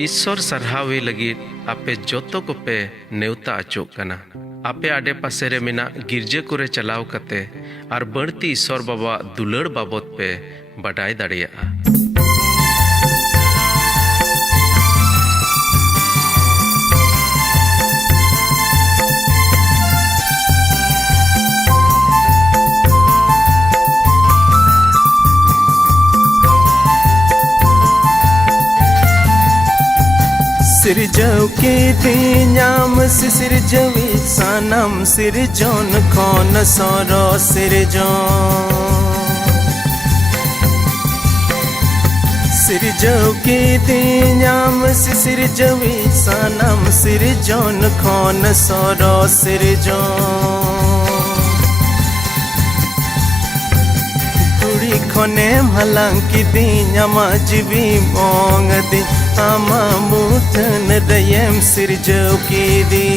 ईश्वर सरहावे लगी आपे जोतो को पे नेवता अचोक कना। आपे आडे पासे रे मिना गिरजे कुरे चलाव कते और बढ़ती ईश्वर बाबा दुलड़ बाबत पे बडाई दाड़िया। सिरजव के दिन्याम सिरजवी सानम सिरजोन खोन सोरो सिरजव के दिन्याम सिरजवी सानम सिरजोन खोन सोरो कुड़ी खोने मलंग की दिन्यामा जीवी मोंग दी आमा मुथन दयम सिरजव की दी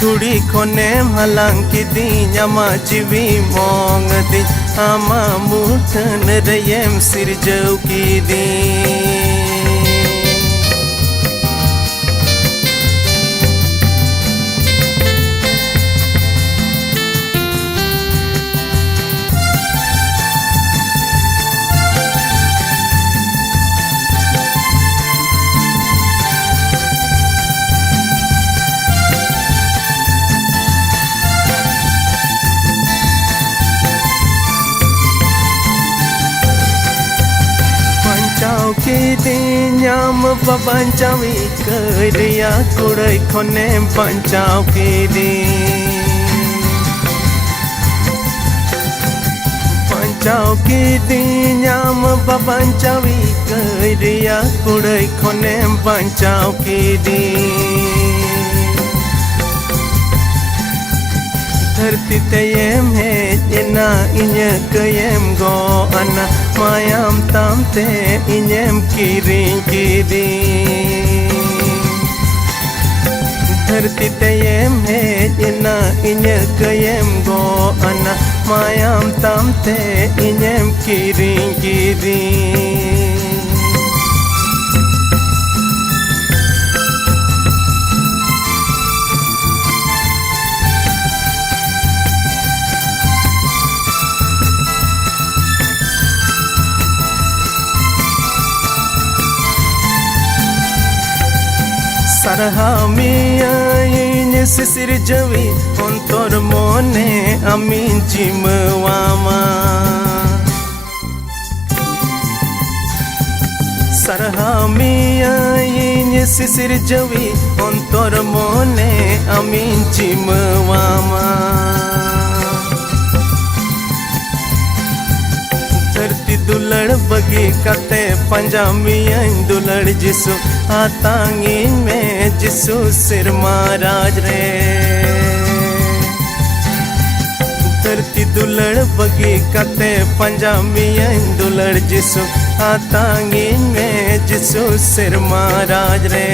कुड़ी खोने मलंग की दिन्यामा जीवी मोंग दी आमा मुथन दयम सिरजव की दी। के दिन्याम बबंचावी करिया कुड़ई खोने बंचाव के दी बंचाव के दिन्याम बबंचावी करिया कुड़ई खोने बंचाव के दी धरती तयम है जना इन्य कयम गो अना मायाम तामते इन्यम किरिं किदी धरती तयम है जना इन्य कयम गो अना मायाम तामते इन्यम किरिं किदी। Sarahamiya sisirjawi ontor mone amin jimwama Sarahamiya sisirjawi ontor mone amin jimwama धरती दुलड़ बगी कते पंजामिया दुलड़ जिसु आतांगी में जिसु सिर महाराज रे धरती दुलड़ बगी कते पंजामिया दुलड़ जिसु आतांगी में जिसु सिर महाराज रे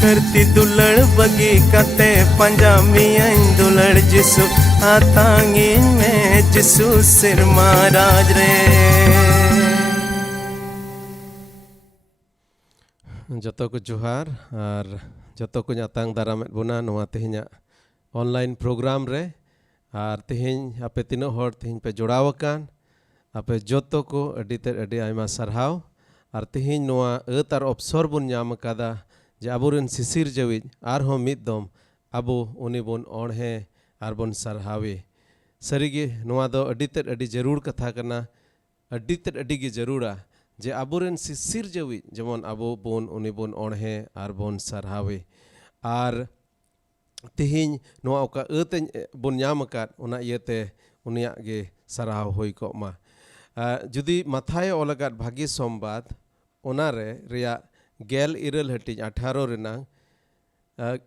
धरती दुलड़ बगी कते पंजामिया दुलड़ जिसु आतांगी में जिसु सिर महाराज रे। जतो को जोहार और जतो को आतांग दाराम बुना नोआ तेहिना ऑनलाइन प्रोग्राम रे और तेहिन आपे तीनों हर तेहिन पे जोड़ावकान आपे जतो को अडिते अडि आयमा सरहाव और तेहिन नोआ अतार अवसर बुन ᱧᱟᱢ कादा जे आबोरेन सिसिर जविज आरहों मिद दम आबो उनी बोन ओढ़े आर बोन सरहावे सरीगे नोआ दो अडिते अडि जरूर कथा करना अडिते अडि गे जरूरा जे आबोरेन सिसिर जविज जेमन आबो बोन उनी बोन ओढ़े आर बोन सरहावे आर तेहिन नोआ ओका अते बोन ᱧᱟᱢ अकाद उना इयते उनिया गे सरहाव होई कोमा जुदी माथाय ओलगाद भागी सोमबाद ओनारे रिया गेल इरल हटिज 18 रेनांग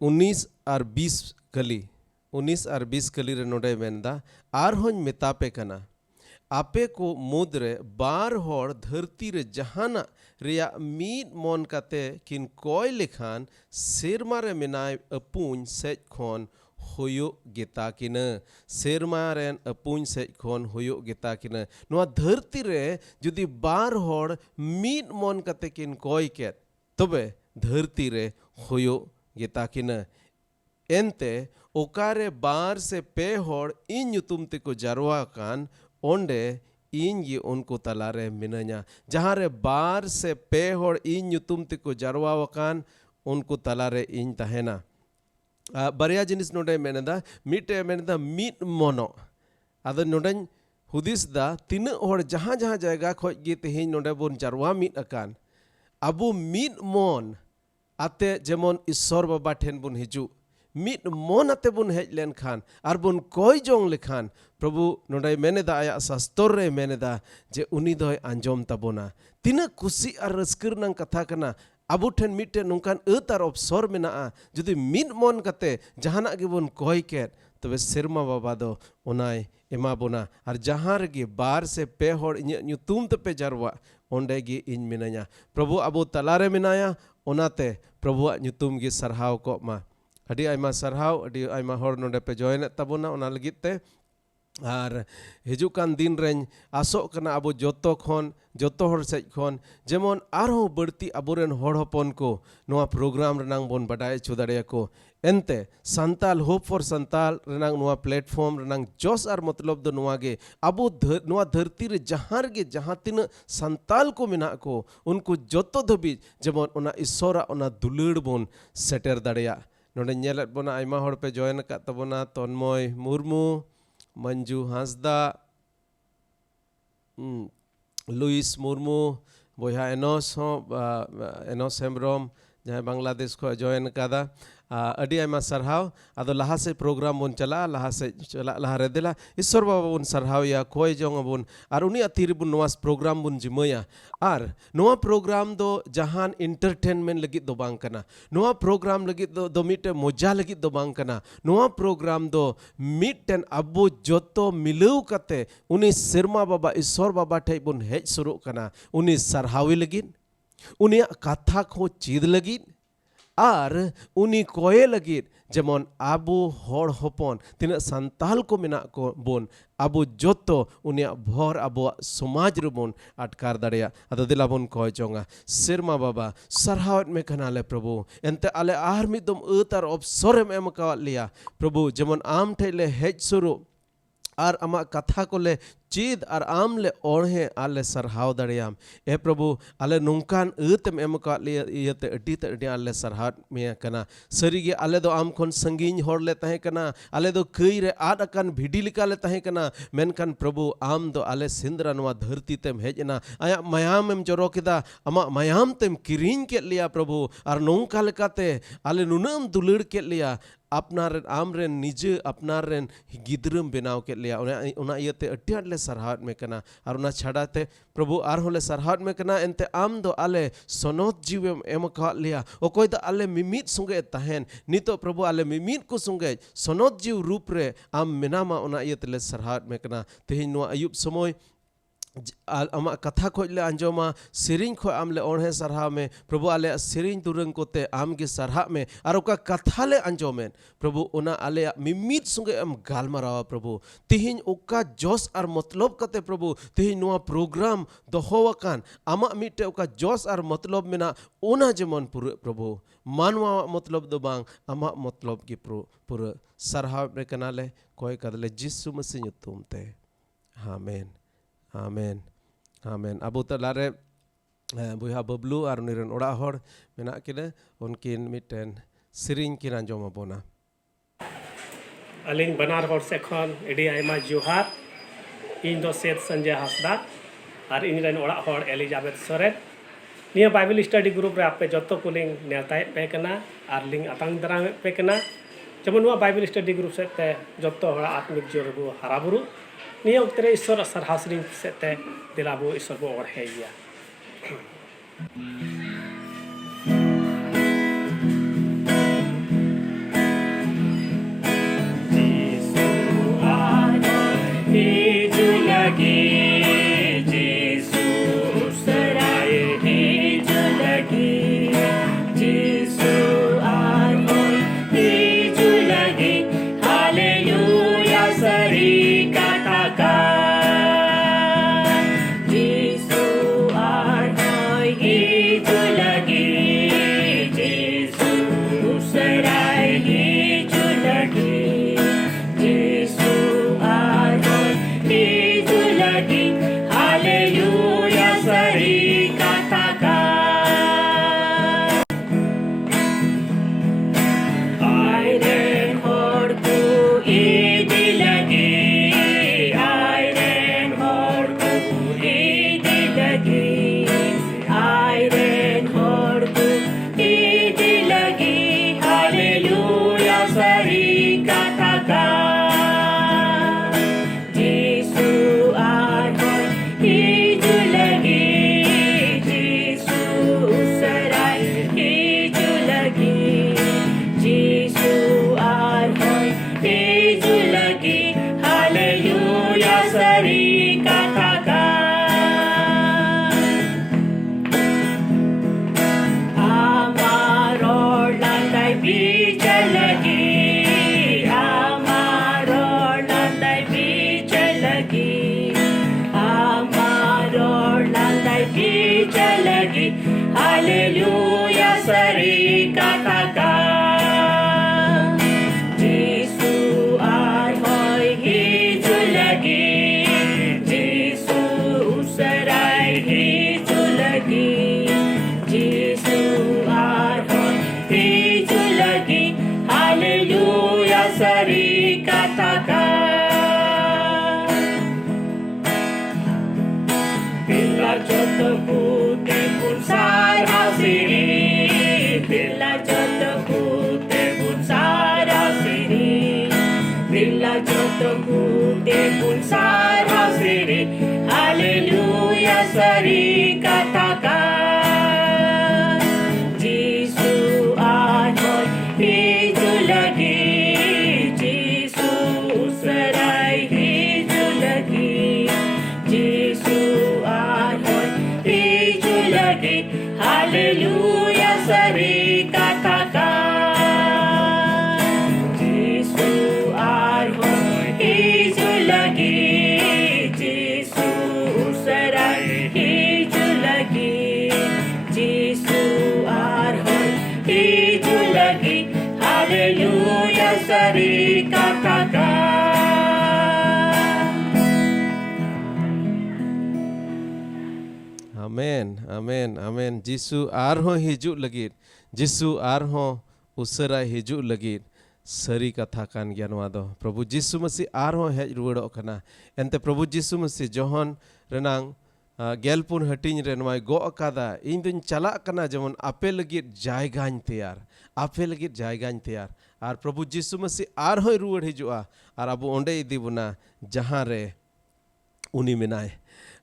19 और 20 कली 19 और 20 कली रे नोडे मेंदा आर होñ मेतापे कना आपे को मुद्रे बार होड़ धरती रे जहाना रिया मीद मन काते किन कोय लेखान सेरमा रे मेनाय अपुन सेज खोन हुयुग गिता किना सेरमा रेन अपुन से खन हुयुग गिता किना नोआ धरती रे जुदी बार होड़ मीट मन कते किन कोई केत तबे धरती रे हुयुग गिता किना एनते ओकारे बार से पे होड़ इन ᱧᱩᱛᱩᱢ तेको जारवा कान ओंडे इन ये उनको तलारे मिनanya जहाँ रे बार से पे होड़ इन ᱧᱩᱛᱩᱢ तेको जारवा कान उनको तलारे इन तहेना बारिया जिनिस नोडे मेनेदा मिटे मेनेदा मीट मोनो आदो नोडे हुदिस दा तीन होड़ जहाँ जहाँ जायगा खोज गे तेहिं नोडे बोन जारवा मीट अकान अबु मीट मोन आते जेमन ईश्वर बाबा ठेन बुन हिजू मीट मन आते बुन हेज लेन खान आर बुन कोई जोंग लेखान प्रभु नोडे मेनेदा आया शास्त्र रे मेनेदा जे उनी दोय आंजोम तबोना तीना कुसी आर रस्कर नंग कथा कना अबु ठेन मिटे नुकान अतार अवसर मेना जुदी मीट मन कते जहाना गे बुन कोई केत तबे सेरमा बाबा दो ओनाय एमा बोना आर जहाँ रेगे बार से पे होड़ इᱧ ᱧᱩᱛᱩᱢ तपे जारवा ओंडे गे इन मिनाया प्रभु अबु तलारे मेनाया ओनाते प्रभुआ ᱧᱩᱛᱩᱢ गे सरहाव को मा अडी आयमा सरहाव अडी आयमा होड़ नोडे पे जॉइन तबोना ओना लगित ते आर हिजुकान दिन रेन आसोक कना अबो जोतो खन जोतो होड़ सेज खन जेमन आरो बड़ती अबोरेन होड़ हपन को नोआ प्रोग्राम रनांग बोन बडाय छु दाड़ेया को एनते संताल होप फॉर संताल रनांग नोआ प्लेटफॉर्म रनांग जोस आर मतलब दो नोआ गे अबो नोआ धरती रे जहां गे जहां तीन संताल को मेना को उनको जोतो धबी जेमन ओना ईश्वरा ओना दुलड़ बोन सेटर दाड़ेया नोडे नेलत बोना आयमा होड़ पे जॉइन का तबोना तन्मय मुर्मू मंजू हांसदा लुइस मुर्मू बोया एनोस हेम्ब्रम जहाँ बांग्लादेश को जॉइन कादा अडी आयमा सरहाव आदो लहा से प्रोग्राम बोन चला लहा से चला लहा रे देला ईश्वर बाबा बोन सरहाव या कोई जोंग बोन आर उनी अतीर बोन नोआ प्रोग्राम बोन जिमया आर नोआ प्रोग्राम दो जहान इंटरटेनमेंट लगित दो बांग कना नोआ प्रोग्राम लगित दो मिटे मजा लगित दो बांग कना नोआ प्रोग्राम दो मिटन अबो जोतो मिलौ कते उनी सेरमा बाबा ईश्वर बाबा ठे बोन हेज सुरु कना उनी सरहावी लगित उनी कथा को चीद लगित आर उनी कोये लगित जेमन आबो होड़ होपन तिना संताल को मेना को बोन आबो जोतो उनिया भोर आबो समाज रुबोन अटकार दाड़िया अदो दिला बोन कोय जोंगा सेरमा बाबा सरहावत में कनाले प्रभु एंते आले आर मिदम अतार अवसर एम का लिया प्रभु जेमन आम ठेले हेज सुरु आर अमा कथा को ले चीद आर आम ले ओढ़े आले सरहाव दाड़ियाम ए प्रभु आले नुंकान अतम एम का लियते अडी आले सरहाव में कना सरीगे आले दो आम खन संगीन होड़ ले तहे कना आले दो कई रे आद अकान भिडी लिका ले तहे कना मेनकान प्रभु आम दो आले सिंदरा नवा धरती तेम हेजना आया मयाम एम जरो केदा अमा मयाम तेम किरीन के लिया प्रभु आर नुंका लेकाते आले नुनम दुलड़ के लिया अपनार आमरेन निजे अपनार रेन गिद्रम बनाव के लिया उना इयते अड्डी ले सरहात में कना और उना छड़ाते प्रभु आर होले सरहात में कना एनते आम दो आले सोनोत जीव एम का लिया ओकोय दो आले मिमित सुंगे तहन नितो प्रभु आले मिमित को सुंगे सोनोत जीव रूप रे आम मेनामा उना इयते ले सरहात में कना तेहिन नो अयुब समय आमा कथा खोजले अंजोमा सेरिंग खो आमले ओढ़े सरहा में प्रभु आले सेरिंग दुरंग कोते आम के सरहा में और ओका कथा ले अंजोमेन प्रभु उना आले मिमित सुंगे आम गालमारावा प्रभु तिहिन ओका जोश और मतलब कते प्रभु तिहिन नोआ प्रोग्राम दोहोवाकान आमा मिटे ओका जोश और मतलब मेना ओना जेमन पुरे प्रभु मानवा मतलब दो बांग आमा मतलब की पुरे सरहा में कनाले कोई कदले जिसु मसीह ᱧᱩᱛᱩᱢ आमेन आमेन आमेन अबो तलारे बुहा बबलू और उनिरन ओड़ा होड़ मेना किने उनकिन मिटेन सिरिंग किन आंजोम बोना अलिंग बनार होड़ से खन एडी आयमा जोहार इन दो सेत संजय हासदा और इनरन ओड़ा होड़ एलिजाबेथ सोरेन निया बाइबल स्टडी ग्रुप रे आपे जतो कुलिंग नेताय पे कना और लिंग अतांग दरांग पे कना जेमन वा बाइबल स्टडी ग्रुप से ते जतो होड़ा आत्मिक जोरबु हाराबुरु निया उतरे ईश्वर सरहासरी से ते दिलाबो ईश्वर बो और है या katakan Jisu arhoi hiju lagi Jisu usarai hiju lagi Jisu arhoi hiju lagi Haleluya sari katakan Bila joto putih pun sarau siri Bila joto putih pun sarau siri Bila joto putih pun sarau siri Haleluya sari katakan Jisu arhoi hiju lagi Jisu usarai hiju lagi Jisu arhoi hiju lagi Haleluya sari katakan Jisu arhoi hiju lagi Jisu usarai hiju lagi Jisu arhoi hiju lagi Haleluya sari katakan Amen, amen, amen. Jisu arho hijau lagi. Jisu arho usara hijau lagi. Sari katakan gian wado. Prabhu Jisu masih arho hej ruwedok kana. Ente Prabhu Jisu masih Johon renang gelpun hatin renwai go akada. Indun chalak kana jamon ape lagi jaigan tiar. Ape lagi jaigan tiar. Ar Prabhu Jisu masih arho ruwed hijua. Ar abu onde idi buna jahan re uni menai.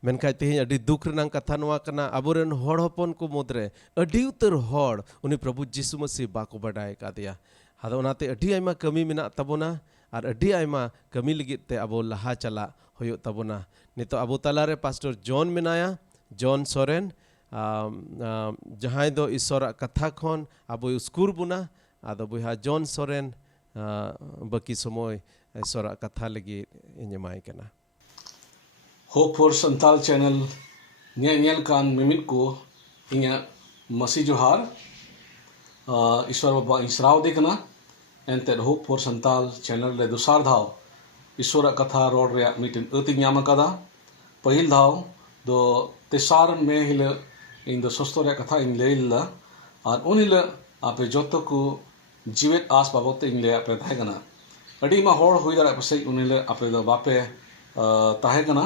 Menkai tehinya adi duk renang katha noa kana aburen hor hopon ko mudre adi utar hor uni Prabhu Jisu masih bako badai kadia. Hada onate adi aima kami menak tabona ar adi aima kami ligit te abo laha chala hoyok tabona. Nito abu talare Pastor John menaya, John Soren, jahai do isora katha khon abu uskur buna ado buha John Soren baki somoy isora katha lagi inyamai kana. Hope for Santal channel nyel kan mimit ko inya masi johar ईश्वर बाबा इसराव देखना एंते hope for Santal channel रे दुसार धाव ईश्वर कथा road रे meeting अति ᱧᱟᱢ ᱟᱠᱟᱫᱟ पहिल धाव दो तेसार में हिल इन दो सस्तो रे कथा इन लेला और उन हिल आपे जतो को जीवित आस बाबत इन ले आपे ताहे कना अडी मा होड़ हुई दारा पसे उन हिल आपे दो बापे ताहे कना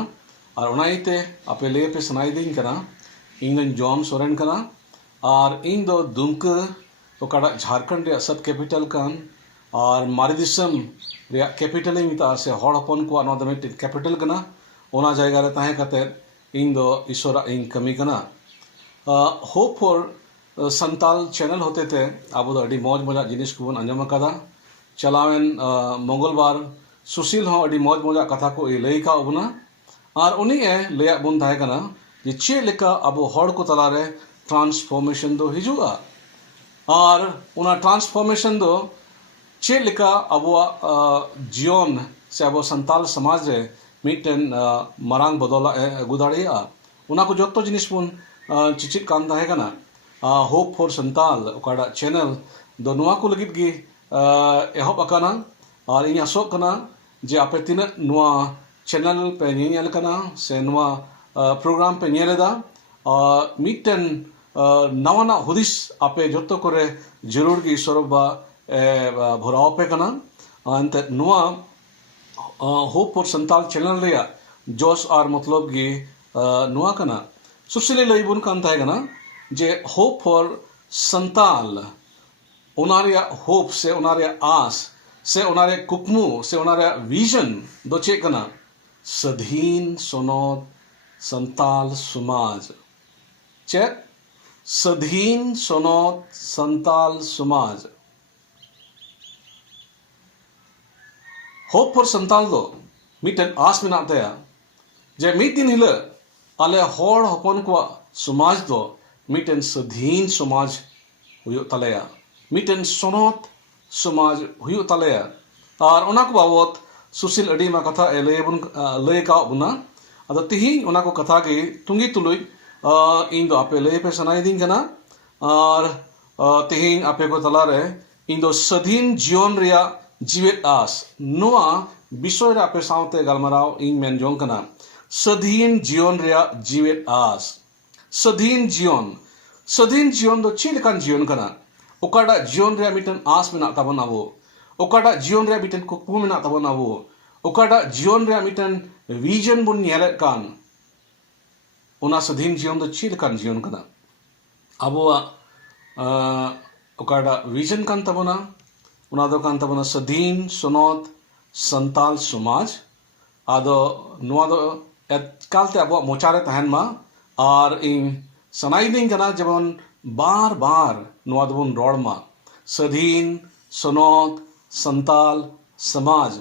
और उनाइते आपे ले पे सुनाई दिन कना इन जॉन सोरेन कना और इन दो दुमका ओकाड़ा झारखंड रे सब कैपिटल कान और मारी दिसम रे कैपिटल मिता से हड़ हपन को नो दमे कैपिटल कना ओना जायगा रे ताहे कते इन दो ईश्वर इन कमी कना होप फॉर संताल चैनल होते थे अब दो अडी मौज मजा जिनिस को बन अंजम कदा चलावेन मंगलवार सुशील हो अडी मौज मजा कथा को लई का उबना और उनी ए लेया बुन ताहे कना जे चे लेका अब हड़ को तलारे ट्रांसफॉर्मेशन दो हिजुआ और उना ट्रांसफॉर्मेशन दो चे लेका अब जीवन से अब संताल समाज रे मिटन मरांग बदला गुदाड़िया उना को जोतो जिनिस बुन चिचित कान ताहे कना होप फॉर संताल ओकाड़ा चैनल दो नुआ को लगित गी एहब अकाना और इन आसोक कना जे आपे तिना नुआ चैनल पे ᱧᱮᱧᱮᱞ कना से नुआ प्रोग्राम पे ᱧᱮᱞᱮᱫᱟ मिटन नवाना हुदिस आपे जोतो करे जरूर गी ईश्वरबा भराव पे कना अंत नुआ होप फॉर संताल चैनल रे जोश और मतलब गी नुआ कना सुशीले लईबुन कान ताहे कना जे होप फॉर संताल उनारिया होप से उनारिया आस से उनारे कुकमु से उनारे विजन दो चे कना सधीन सोनोद संताल समाज चे सधीन सोनोद संताल समाज होप फॉर संताल दो मिटन आस में नाते जे मिट दिन हिल आले होड़ हपन को समाज दो मिटन सधीन समाज हुयो तलेया मिटन सोनोद समाज हुयो तलेया और उना को बाबत सुशील अडी मा कथा लेबुन ले का बुना अद तिही उना को कथा के तुंगी तुलुई इन दो आपे ले पे सनाई दिन कना और तेहिं आपे को तला रे इन दो सधीन जीवन रिया जीवित आस नोआ विषय रे आपे सावते गलमराव इन मेन जोंग कना सधीन जीवन रिया जीवित आस सधीन जीवन दो चिलकान जीवन कना ओकाडा जीवन रिया मिटन आस मेना ताबन अबो ओकाडा जीवन रिया मिटन कुकु मेना ताबन अबो ओकाडा जीवन रिया मिटन विजन बुन नेलेत कान ओना सधीन जीवन दो चिलकान जीवन कना अबोआ ओकाडा विजन कान ताबोना ओना दो कान ताबोना सधीन सोनोत संताल समाज आदो नोआ दो एतकालते अबो मोचारे तहन मा और इन सनाइदिंग कना जबन बार बार नोआ दोबन रोड मा सधीन सोनोत संताल समाज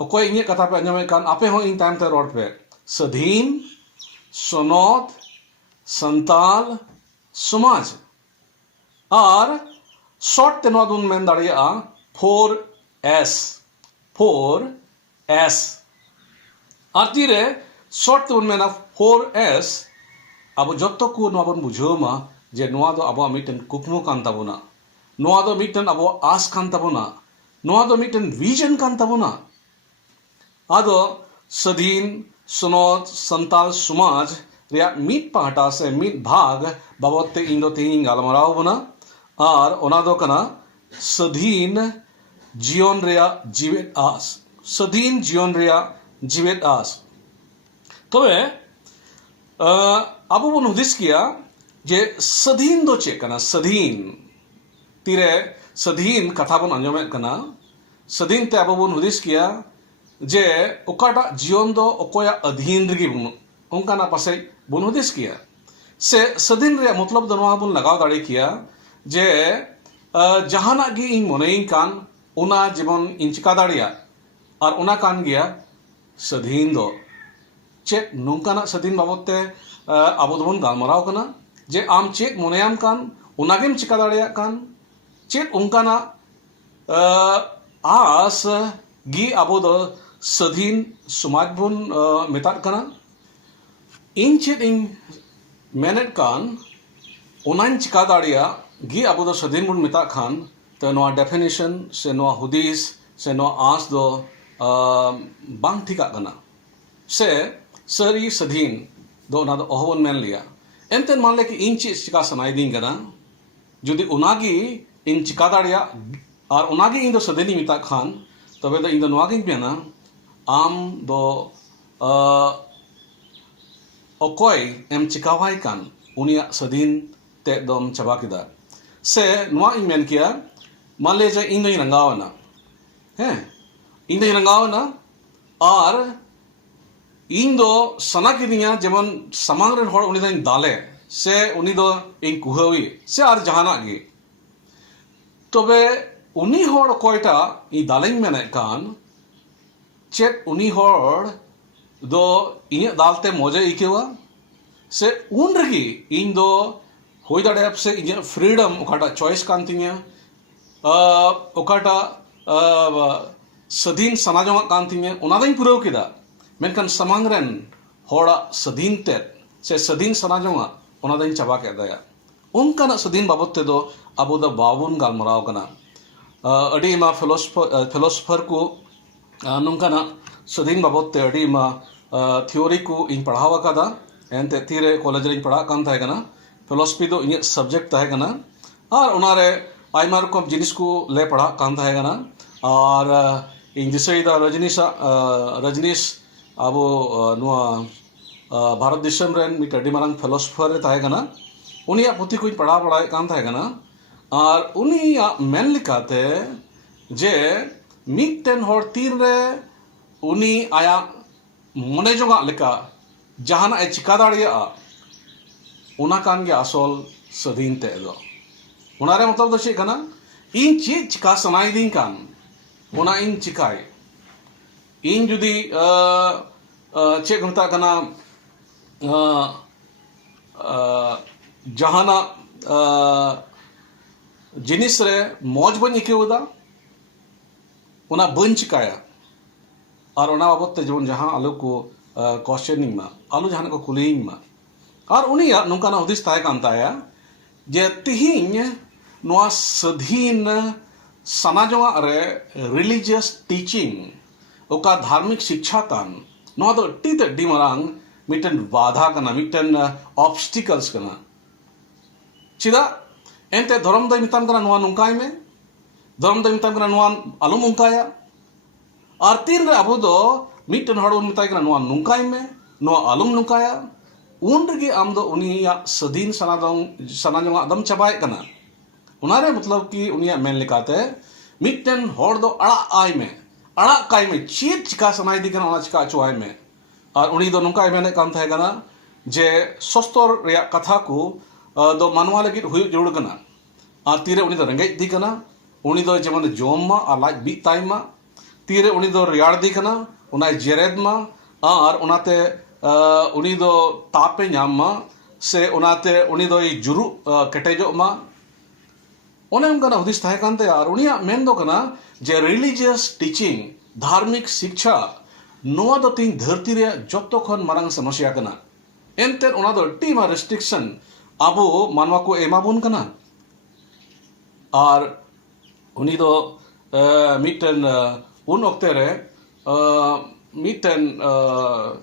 ओकोय इnye कथा पे अंजमे कान आपे हो इन टाइम ते रोड पे सधीन सोनोत संताल समाज और शॉर्ट ते नोआ दोन मेन दाड़िया 4S आरती रे शॉर्ट ते मेना 4S अब जत्तो को नोआ बन बुझोमा जे नोआ दो अब मिटन कुकमु कान ताबोना नोआ दो मिटन अब आस कान ताबोना नोआ दो मिटन विजन कान ताबोना आदो सधीन सोनोत संताल समाज रिया मिट पाहटा से मिट भाग बाबत ते इन दो तेहिं गालमराव बना और ओना दो कना सधीन जीवन रिया जीवित आस सधीन जीवन रिया जीवित आस तबे अब बन हुदिस किया जे सधीन दो चे कना सधीन तीरे सधीन कथा बन अंजमेत कना सधीन ते अब बन हुदिस किया जे ओकाटा जीवन दो ओकोया अधीन रगी बुन उनकाना पासे बन हुदिस किया से सधीन रे मतलब दो नोआ बन लगाव दाड़े किया जे जहाना गी इन मनेइन कान उना जीवन इन चिका दाड़िया और उना कान गया सधीन दो चेक नोंकाना सधीन बाबते अब दोबन गालमराव कना जे आम चेक मनेयाम कान उनागेम चिका दाड़िया कान चेक उनकाना आस गी अब दो सधीन समाज बन मेतात कना इन चेक इन मेनेट कान उनाइन चिका दाड़िया गी अब दो सधीन बन मेता खान तो नोआ डेफिनेशन से नोआ हुदिस से नोआ आस दो बांग ठिका कना से सरी सधीन दो ना दो ओहवन मेन लिया एंतेन मान ले कि इन चीज चिका सनाइदिंग कना जुदी उनागी इन चिका दाड़िया और उनागी इन दो सधीनी मेता खान तबे दो इन दो नोआगिंग मेना आम दो ओकोय एम चिकावाई कान उनिया सधीन ते दम चबा किदा से नोआ इन मेन किया मान ले जे इन दो रंगावना हैं इन दो रंगावना और इन दो सना किनिया जेमन समांग रेन होड़ उनी दो दाले से उनी दो इन कुहवी से आर जहाना गे तबे उनी होड़ कोयटा इ दालें मेने कान चेक उनी होड़ दो इन दालते मौजे इकेवा से उन रगी इन दो होई दाड़े से इन फ्रीडम ओकाटा चॉइस कान तिनिया ओकाटा सधीन सनाजोंगा कान तिनिया उना दाइन पुराव किदा मेनकान समांग रेन होड़ा सधीन ते से सधीन सनाजोंगा उना दाइन चबा के दया उनकाना सधीन बाबत ते दो अबो दो बाबुन गालमराव कना अडी मा फिलोसफर को नोंकाना सधीन बाबत ते अडी मा थ्योरी को इन पढ़ावा कादा एनते तीरे कॉलेज रे पढ़ा कान थाय कना फिलोसफी दो इन सब्जेक्ट थाय कना और उनारे आयमा रकम जिनिस को ले पढ़ा कान थाय कना और इन दिसई दा रजनीश अब नुआ भारत दिसम रेन मिट अडी मारंग फिलोसफर रे थाय कना उनिया पुथी को पढ़ा पढ़ाए कान थाय कना और उनिया मेन लिखाते जे मिटन होड़ तीन रे उनी आया मने जोंगा लेका जहाना ए चिका दाड़िया उना कान गे आसल सधीन ते दो उनारे मतलब दो चे कना इन चे चिका सनाइदिंग कान उना इन चिकाय इन जुदी चे घंटा कना जहाना जिनिस रे मौज बन इकेवदा उना बन चिकाया और उना बाबत ते जबन जहां आलू को क्वेश्चनिंग मा आलू जहां को कुलिंग मा और उनिया नोंकाना हुदिस ताय कान ताया जे तिहिं ᱱᱚᱣᱟ ᱥᱟᱹᱫᱷᱤᱱ ᱥᱟᱱᱟᱡᱚᱝᱟᱜ ᱨᱮ রিলিজিয়াস টিচিং oka dharmik শিক্ষা kan noa do ᱟᱹᱰᱤ ᱢᱟᱨᱟᱝ ᱢᱤᱫᱴᱮᱱ ᱵᱟᱫᱷᱟ ᱠᱟᱱᱟ ᱢᱤᱫᱴᱮᱱ obstacles kana ᱪᱮᱫᱟᱜ ᱮᱱᱛᱮ ᱫᱷᱚᱨᱚᱢ ᱫᱚᱭ ᱢᱮᱛᱟᱢ ᱠᱟᱱᱟ ᱱᱚᱣᱟ ᱱᱚᱝᱠᱟᱭ ᱢᱮ ᱫᱷᱚᱨᱚᱢ ᱫᱚᱭ ᱢᱮᱛᱟᱢ ᱠᱟᱱᱟ ᱱᱚᱣᱟ ᱟᱞᱚᱢ ᱚᱱᱠᱟᱭᱟ ᱟᱨ ᱛᱤᱱᱨᱮ ᱟᱵᱚ ᱫᱚ ᱢᱤᱫᱴᱮᱱ ᱦᱚᱲ ᱵᱚᱱ ᱢᱮᱛᱟᱭ ᱠᱟᱱᱟ ᱱᱚᱣᱟ ᱱᱚᱝᱠᱟᱭ ᱢᱮ ᱱᱚᱣᱟ ᱟᱞᱚᱢ ᱱᱚᱝᱠᱟᱭᱟ ᱩᱱ ᱨᱮᱜᱮ ᱟᱢ ᱫᱚ ᱩᱱᱤᱭᱟᱜ ᱥᱟᱹᱫᱷᱤᱱ ᱥᱟᱱᱟᱡᱚᱝᱟᱜ ᱫᱚᱢ ᱪᱟᱵᱟᱭᱮᱫ ᱠᱟᱱᱟ ᱚᱱᱟᱨᱮ ᱢᱚᱛᱞᱚᱵ ᱠᱤ ᱩᱱᱤᱭᱟᱜ ᱢᱮᱱ ᱞᱮᱠᱟᱛᱮ ᱢᱤᱫᱴᱮᱱ ᱦᱚᱲ ᱫᱚ ᱟᱲᱟᱜ ᱟᱭ ᱢᱮ ᱟᱲᱟᱜ ᱠᱟᱭ ᱢᱮ ᱪᱮᱫ ᱪᱤᱠᱟ ᱥᱟᱱᱟᱭᱮᱫᱮ ᱠᱟᱱᱟ ᱚᱱᱟ ᱪᱤᱠᱟ ᱦᱚᱪᱚᱣᱟᱭ ᱢᱮ ᱟᱨ ᱩᱱᱤ ᱫᱚ ᱱᱚᱝᱠᱟᱭ ᱢᱮᱱᱮᱫ ᱠᱟᱱ ᱛᱟᱦᱮᱸ ᱠᱟᱱᱟ ᱡᱮ ᱥᱚᱥᱛᱚᱨ ᱨᱮᱭᱟᱜ ᱠᱟᱛᱷᱟ ᱠᱚ ᱫᱚ ᱢᱟᱱᱣᱟ ᱞᱟᱹᱜᱤᱫ ᱦᱩᱭᱩᱜ ᱡᱟᱹᱨᱩᱲ ᱠᱟᱱᱟ ᱟᱨ ᱛᱤᱨᱮ ᱩᱱᱤ ᱫᱚ ᱨᱮᱸᱜᱮᱡ ᱫᱤ ᱠᱟᱱᱟ ᱩᱱᱤ ᱫᱚ ᱡᱮᱢᱚᱱ ᱡᱚᱢ ᱢᱟ ᱟᱨ ᱞᱟᱡ ᱵᱤᱜ ᱛᱟᱭ ᱢᱟ ᱛᱤᱨᱮ ᱩᱱᱤ ᱫᱚ ᱨᱮᱭᱟᱲ ᱫᱤ ᱠᱟᱱᱟ ᱚᱱᱟᱭ ᱡᱮᱨᱮᱫ ᱢᱟ ᱟᱨ ᱚᱱᱟᱛᱮ ᱩᱱᱤ ᱫᱚ ᱛᱟᱯᱮ ᱧᱟᱢ ᱢᱟ ᱥᱮ ᱚᱱᱟᱛᱮ ᱩᱱᱤ ᱫᱚᱭ ᱡᱩᱨᱩᱜ ᱠᱮᱴᱮᱡᱚᱜ ᱢᱟ ᱚᱱᱮ ᱚᱱᱠᱟᱱᱟᱜ ᱦᱩᱫᱤᱥ ᱛᱟᱦᱮᱸ ᱠᱟᱱ ᱛᱟᱭᱟ ᱟᱨ ᱩᱱᱤᱭᱟᱜ ᱢᱮᱱ ᱫᱚ ᱠᱟᱱᱟ ᱡᱮ রিলিজিয়াস টিচিং ধার্মিক শিক্ষা ᱱᱚᱣᱟ ᱫᱚ ᱛᱤᱧ ᱫᱷᱟᱹᱨᱛᱤ ᱨᱮᱭᱟᱜ ᱡᱚᱛᱚ ᱠᱷᱚᱱ ᱢᱟᱨᱟᱝ ᱥᱚᱢᱚᱥᱭᱟ ᱠᱟᱱᱟ ᱮᱱᱛᱮᱫ ᱚᱱᱟ ᱫᱚ ᱟᱹᱰᱤ ᱢᱟᱨᱟᱝ ᱨᱮᱥᱴᱨᱤᱠᱥᱚᱱ ᱟᱵᱚ ᱢᱟᱱᱣᱟ ᱠᱚ ᱮᱢᱟᱵᱚᱱ ᱠᱟᱱᱟ ᱟᱨ उनी दो मिटन उन वक्ते रे मिटन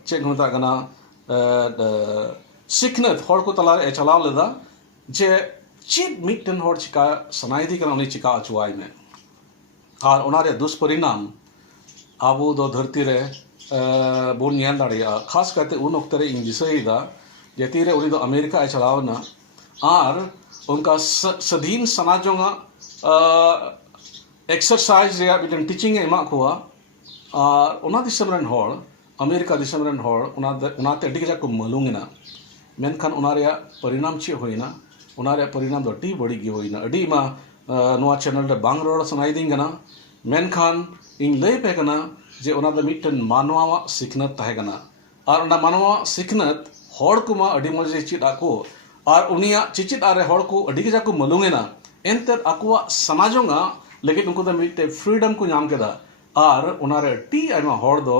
चेक होता कना सिखनत हर को तला चलाव लेदा जे चेक मिटन हर चिका सनाइदी कना उनी चिका अचुआई में और उनारे दुष्परिणाम आबो दो धरती रे बोन ᱧᱮᱞ दाड़िया खास करते उन वक्ते रे इन दिसईदा जे तीरे उनी दो अमेरिका ए चलावना और उनका सधीन समाजोंगा एक्सरसाइज रे मिटन टीचिंग एमा कोआ और उना दिसम रन हॉल अमेरिका दिसम रन हॉल उनाते अड्डी गजा को मलुंगना मेनखान उना रे परिणाम चे होइना उना रे परिणाम दो अड्डी बड़ी गे होइना अड्डी मा नोआ चैनल रे बांग रोड सुनाई दिंगना मेनखान इन लई पे कना जे उना द मिटन मानवा सिखनत ताहे कना और उना मानवा सिखनत हॉल को मा अड्डी मजे चिदा को और उनिया चिचित आरे हॉल को अड्डी गजा को मलुंगना एंते अकुआ समाजोंगा लेकिन उनको मिट्टे फ्रीडम को नाम केदा और उनारे टी आयमा हॉर दो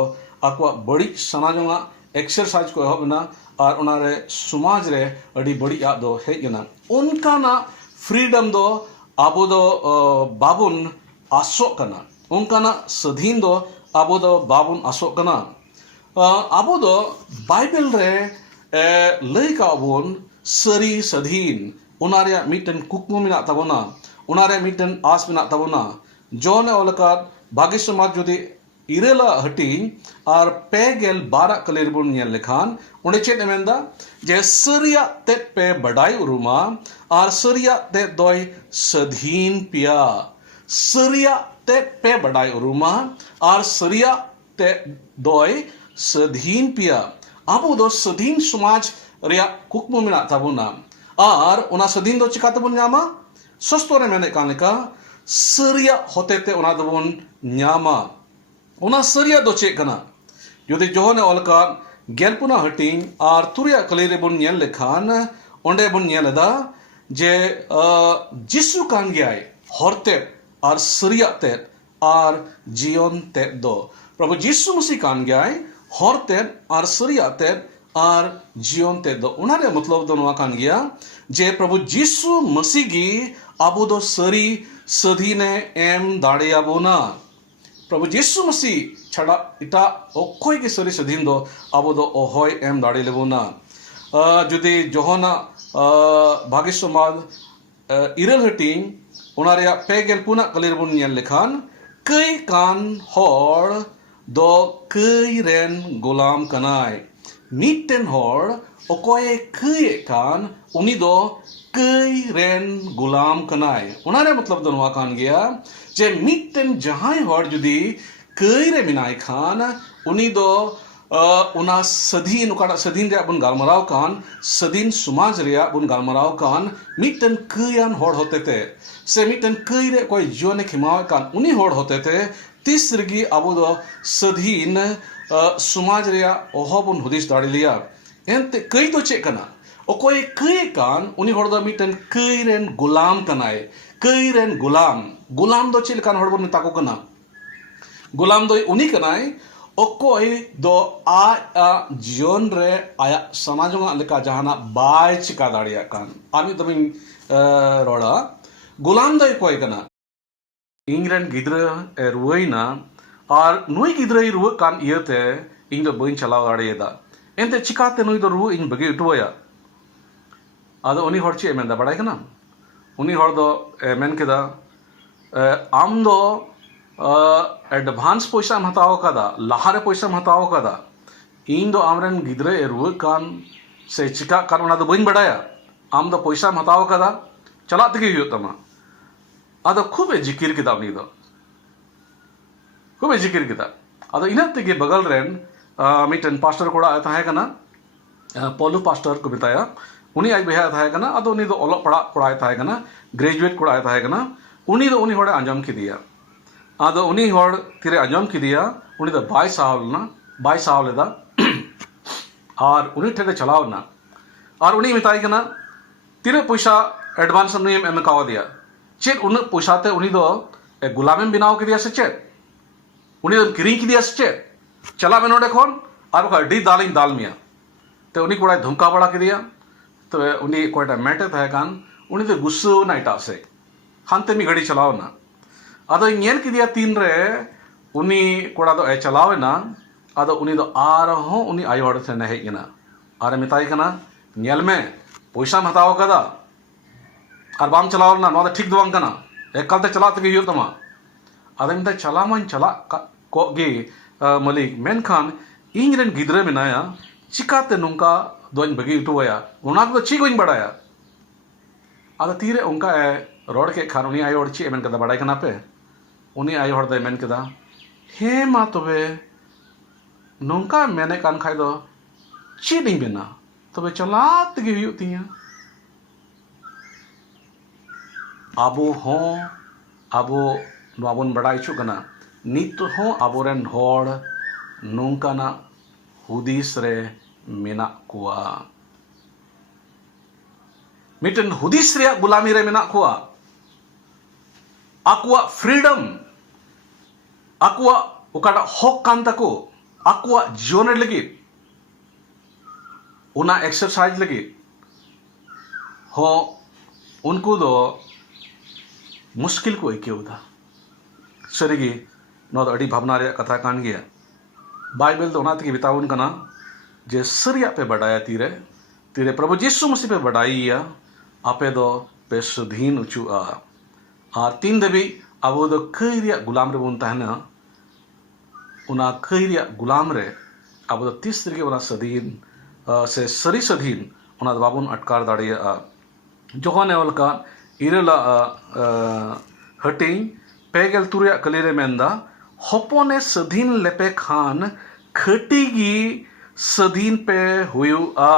अकुआ बड़ी समाजोंगा एक्सरसाइज को एहबना और उनारे समाज रे अड़ी बड़ी आ दो हेजना उनका ना फ्रीडम दो आबो दो बाबुन आसो कना उनका ना स्वाधीन दो आबो दो बाबुन आसो कना आबो दो बाइबल रे लई काबुन सरी स्वाधीन उनारे मिटन कुकमु मिना तबना उनारे मिटन आस मिना तबना जोन ओलकात भाग्य समाज जुदी इरेला हटिंग और पेगेल 12 कलेर बुन नेल लेखान उन्हें चेत मेंदा जे सरिया ते पे बड़ाई उरुमा और सरिया ते दोय स्वाधीन पिया सरिया ते पे बड़ाई उरुमा और सरिया ते दोय स्वाधीन पिया आबो दो स्वाधीन समाज रिया कुकमु मिना तबना और उना स्वाधीन दो चिका तबन न्यामा सस्तो रे मेने कान लेका सरिया होते ते उना दबन न्यामा उना सरिया दो चेक कना जुदी जोहने ओलका गेलपुना हटिंग और तुरिया कलेरे बुन नेल लेखान ओंडे बुन नेलदा जे जिसु कान गयाय हरते और सरिया ते और जीवन ते दो प्रभु जिसु मसीह कान गयाय हरते और सरिया ते और जीवन ते दो उनारे मतलब दो नवा कान गया जे प्रभु जिसु मसीह गी आबो दो सरी सधीने एम दाड़िया बोना प्रभु जिसु मसीह छड़ा इटा ओखोय के सरी सधीन दो आबो दो ओहोय एम दाड़े लेबोना जुदी जोहना भाग्य समाज इरल हटिंग उनारे पेगेल पुना कलेर बुन नेल लेखान कई कान हॉर दो कई रेन गुलाम कनाय मिटन हॉर ओकोय कई कान उनी दो कई रेन गुलाम कनाय उनारे मतलब दो नवा कान गया जे मिटन जहां हॉर जुदी कई रे मिनाय खान उनी दो उना सधीन उकाड़ा सधीन रे बुन गालमराव कान सधीन समाज रे बुन गालमराव कान मिटन कईयान हॉर होते थे से मिटन कई रे कोई जीवन खिमाव कान उनी हॉर होते थे तीसरगी आबो दो सधीन समाज रे ओहबुन हुदिस दाड़ी लिया एंते कई तो चेक कना ओकोय कई कान उनी हॉर दो मिटन कई रेन गुलाम कनाय कई रेन गुलाम गुलाम दो चेल कान हॉर बुन ताको कना गुलाम दो उनी कनाय ओकोय दो आ जीवन रे आया समाजों लेका जहाना बाय चिका दाड़िया कान आमी तमिन रोड़ा गुलाम दो कोई कना इंग्रन गिद्रा रुआईना और नुई गिद्रा रुआ कान इयते इन दो बइन चलाव दाड़ेदा एंते चिकाते नुई दो रुआ इन बगे उठुया आदो उनी हर चे मेंदा बड़ाई कना उनी हर दो मेन केदा आम दो एडवांस पैसा हताव कदा लहारे पैसा हताव कदा इन दो आमरन गिद्रा रुआ कान से चिका कान उना दो बइन बड़ाया आम दो पैसा हताव कदा चला तगे हुयो तमा आदो खूबे जिकिर केदा उनी दो खूबे जिकिर केदा आदो इना तगे बगल रेन मिटन पास्टर कोड़ा ताहे कना पोलू पास्टर को बताया उनी आज बेहा ताहे कना आदो उनी दो ओलो पड़ा कोड़ा ताहे कना ग्रेजुएट कोड़ा ताहे कना उनी दो उनी होड़े आंजम किदिया आदो उनी होड़ तिरे आंजम किदिया उनी दो बाय साहब लेदा और उनी ठेरे चलावना और उनी मिताई कना तिरे पैसा एडवांस नुई एम काव दिया चेक उन पैसाते उनी दो गुलामेम बनाव किदिया से चेक उनी दो किरिंग किदिया से चेक चला में नोडे खोन और बखा डी दालिंग दाल मिया ते उनी कोड़ा धमका बड़ा किदिया तो उनी कोटा मेटे थाहे कान उनी दो गुस्सो ना इटा से हानते मी गाड़ी चलाव ना आदो ñel किदिया तीन रे उनी कोड़ा दो चलावे ना आदो उनी दो आर हो उनी आयो हड़ से हेज ना आर मिताई कना ñel में पैसा हताव कदा और बाम चलाव ना नोदा ठीक दो बांग कना एकल ते चला तगे हुयो तमा आदो मिताई चला मन चला को गे मालिक मेनखान इन रेन गिद्रे मेनाया चिकाते नुंका दोन बगी उठुया उना को ची गोइन बड़ाया आदो तीरे उनका रोड के खान उनी आयो हड़ ची एमन कदा बड़ाई कना पे उनी आयो हड़ दे मेन कदा हे मा तबे नौका मेने कान खाई दो ची नहीं बेना तबे चला तगे हुयो तिया आबो हो आबो नोबन बड़ाई छु कना नित हो आबोरेन होड़ नौकाना हुदिस रे मेना कुआ मिटन हुदिस रे गुलामी रे मेना कुआ आकुआ फ्रीडम आकुआ उकाटा हक कान ताको आकुआ जीवन लगी उना एक्सरसाइज लगी हो उनको दो मुश्किल को ऐकेउदा सरीगी नोद अड़ी भावना रे कथा कान गया बाइबल तो उना तकी बिताउन कना जे सरिया पे बढ़ाया तीरे तीरे प्रभु यीशु मसीह पे बढ़ाइया आपे दो पे सुधीन उचुआ और तीन दबी अब दो कईरिया गुलाम रे बोन तहना उना कईरिया गुलाम रे अब दो तीस तरीके उना सदीन से सरी सदीन उना बाबुन अटकार दाड़िया जोहाने वलका इरेला हटिंग पेगल तुरिया कलीरे मेंदा होपोने सदीन लेपे खान खटीगी सदीन पे हुआ